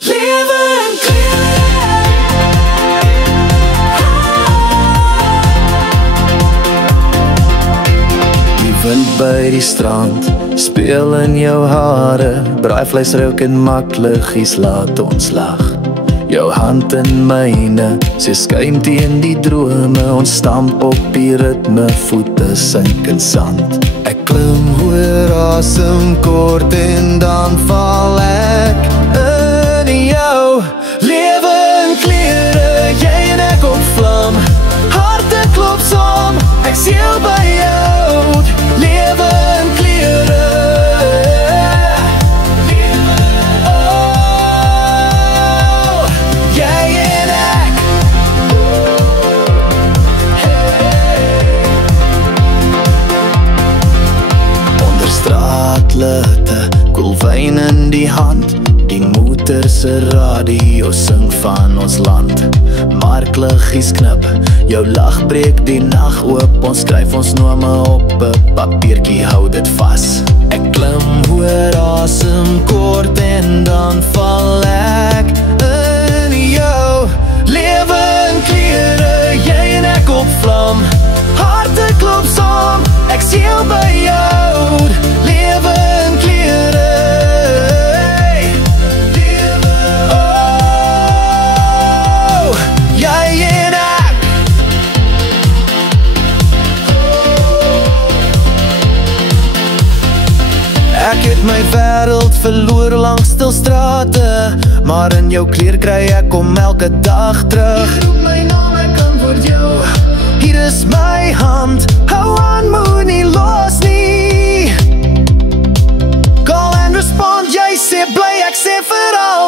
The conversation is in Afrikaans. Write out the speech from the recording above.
lewe in kleure. Die wind by die strand speel in jou hare, braaivleis rook en makliggies laat ons lag. Jou hand in myne, sy skuim teen die drome, ons stamp op die ritme, voete sink in sand. Ek klim hoër asem kort en dan val ek in jou. Lewe in kleure, jy en ek op vlam, harte klop saam, ek seël by jou. Lewe in kleure. Koel wyn in die hand, die motor se radio sing van ons land. Markliggies knip, jou lag breek die nag oop, ons skryf ons nome op 'n papiertjie, hou dit vas. Ek klim hoër asem kort en dan val ek in jou. Lewe in kleure, jy en ek op vlam, harte klop saam, ek seël by jou. Lewe in kleure. Ek het my wêreld verloor langs stil strate, maar in jou kleur kry ek om elke dag terug. Jy roep my naam, ek antwoord jou. Hier is my hand, hou aan, moet nie los nie. Call and respond, jy sê bly, ek sê vir al.